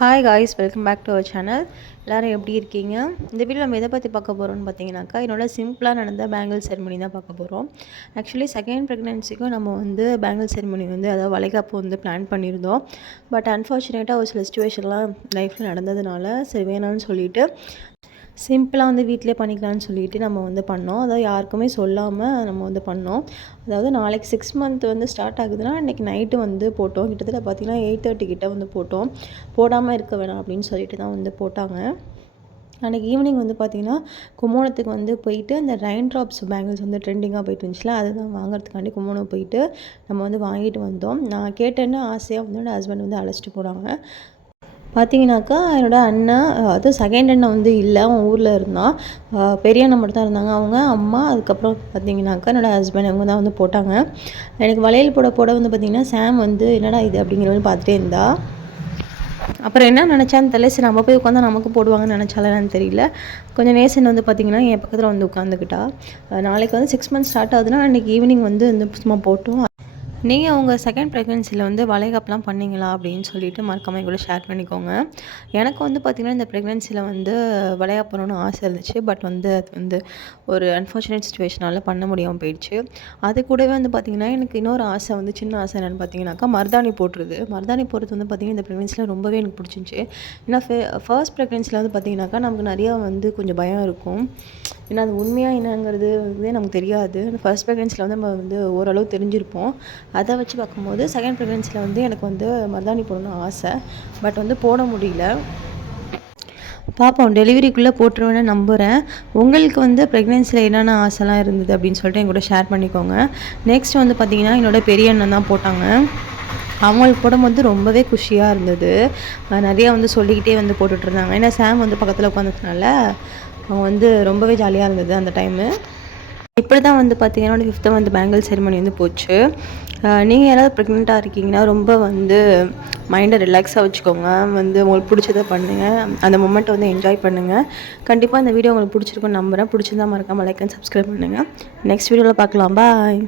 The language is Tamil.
Hi guys, welcome back to our channel. எல்லோரும் எப்படி இருக்கீங்க? இந்த வீடியோ நம்ம எதை பற்றி பார்க்க போகிறோம்னு பார்த்தீங்கன்னாக்கா, என்னோட சிம்பிளாக நடந்த பேங்கிள் செரிமனி தான் பார்க்க போகிறோம். ஆக்சுவலி செகண்ட் ப்ரெக்னென்சிக்கும் நம்ம பேங்கிள் செரிமனி அதாவது வளைகாப்பு பிளான் பண்ணியிருந்தோம். பட் அன்ஃபார்ச்சுனேட்டாக ஒரு சில சுச்சுவேஷன்லாம் லைஃப்பில் நடந்ததுனால சரி வேணாம்னு சொல்லிவிட்டு சிம்பிளாக வீட்டிலே பண்ணிக்கலான்னு சொல்லிட்டு நம்ம பண்ணோம். அதாவது யாருக்குமே சொல்லாமல் நம்ம பண்ணோம். அதாவது நாளைக்கு 6 மந்த் ஸ்டார்ட் ஆகுதுன்னா இன்றைக்கி நைட்டு போட்டோம். கிட்டத்தட்ட பார்த்திங்கன்னா 8:30 கிட்ட போட்டோம். போடாமல் இருக்க வேணாம் அப்படின்னு சொல்லிட்டு தான் போட்டாங்க. அன்றைக்கி ஈவினிங் பார்த்திங்கன்னா கும்போணத்துக்கு போயிட்டு அந்த ரெயின் ட்ராப்ஸ் பேங்கிள்ஸ் ட்ரெண்டிங்காக போயிட்டு இருந்துச்சுல, அதுதான் வாங்குறதுக்காண்டி கும்போணம் போயிட்டு நம்ம வாங்கிட்டு வந்தோம். நான் கேட்டேன்னு ஆசையாக என்னோடய ஹஸ்பண்ட் அழைச்சிட்டு போனாங்க. பார்த்தீங்கன்னாக்கா என்னோடய அண்ணன், அதுவும் செகண்ட் அண்ணன் இல்லை, அவன் ஊரில் இருந்தான். பெரிய அண்ணன் மட்டும் தான் இருந்தாங்க. அவங்க அம்மா, அதுக்கப்புறம் பார்த்தீங்கன்னாக்கா என்னோடய ஹஸ்பண்ட், அவங்க தான் போட்டாங்க. எனக்கு வளையல் போட பார்த்திங்கன்னா சாம் என்னடா இது அப்படிங்கிற பார்த்துட்டே இருந்தா. அப்புறம் என்ன நினச்சான்னு தெரியல, சரி நம்ம போய் உட்காந்தா நமக்கு போடுவாங்கன்னு நினச்சாலன்னு தெரியல. கொஞ்சம் நேசன் பார்த்திங்கன்னா என் பக்கத்தில் உட்காந்துக்கிட்டா. நாளைக்கு 6 மந்த்ஸ் ஸ்டார்ட் ஆகுதுன்னா அன்றைக்கி ஈவினிங் சும்மா போட்டோம். நீங்கள் உங்கள் செகண்ட் ப்ரெக்னென்சியில் வளைகாப்புலாம் பண்ணிங்களா அப்படின்னு சொல்லிட்டு மறக்காமல் கூட ஷேர் பண்ணிக்கோங்க. எனக்கு பார்த்திங்கன்னா இந்த ப்ரெக்னென்சியில் வளைகாப்பு பண்ணணும்னு ஆசை இருந்துச்சு. பட் அது ஒரு அன்ஃபார்ச்சுனேட் சுச்சுவேஷனால் பண்ண முடியாமல் போயிடுச்சு. அது கூடவே பார்த்திங்கன்னா எனக்கு இன்னொரு ஆசை சின்ன ஆசை என்னென்னு பார்த்தீங்கன்னாக்கா மருதாணி போடுறது. மருதாணி போடுறது பார்த்திங்கன்னா இந்த ப்ரெக்னென்சியில் ரொம்பவே எனக்கு பிடிச்சிருந்துச்சி. ஏன்னா ஃபர்ஸ்ட் ப்ரெக்னென்சியில் பார்த்திங்கனாக்கா நமக்கு நிறையா கொஞ்சம் பயம் இருக்கும். ஏன்னா அது உண்மையாக என்னங்கிறது நமக்கு தெரியாது. ஃபர்ஸ்ட் ப்ரெக்னென்சியில் நம்ம ஓரளவு தெரிஞ்சிருப்போம். அதை வச்சு பார்க்கும்போது செகண்ட் ப்ரெக்னென்சியில் எனக்கு மருதாணி போடணும்னு ஆசை. பட் போட முடியல. பார்ப்போம், டெலிவரிக்குள்ளே போட்டுருவேன்னு நம்புகிறேன். உங்களுக்கு ப்ரெக்னென்சியில் என்னென்ன ஆசைலாம் இருந்தது அப்படின்னு சொல்லிட்டு என் கூட ஷேர் பண்ணிக்கோங்க. நெக்ஸ்ட் பார்த்திங்கன்னா என்னோடய பெரிய அண்ணன் தான் போட்டாங்க. அவங்களுக்கு போடும்போது ரொம்பவே குஷியாக இருந்தது. நிறையா சொல்லிக்கிட்டே போட்டுட்ருந்தாங்க. ஏன்னா சாம் பக்கத்தில் உட்காந்துறதுனால அவங்க ரொம்பவே ஜாலியாக இருந்தது அந்த டைமு. இப்படி தான் பார்த்திங்கன்னா என்னோடய 5th மந்த் பேங்கிள் செரிமனி போச்சு. நீங்கள் யாராவது ப்ரெக்னெண்ட்டாக இருக்கீங்கன்னா ரொம்ப மைண்டை ரிலாக்ஸாக வச்சுக்கோங்க. உங்களுக்கு பிடிச்சதை பண்ணுங்கள். அந்த மொமெண்ட்டை என்ஜாய் பண்ணுங்கள். கண்டிப்பாக இந்த வீடியோ உங்களுக்கு பிடிச்சிருக்குன்னு நம்புகிறேன். பிடிச்சிருந்தா மறக்காமல் லைக் அண்ட் சப்ஸ்கிரைப் பண்ணுங்கள். நெக்ஸ்ட் வீடியோவில் பார்க்கலாம். பாய்.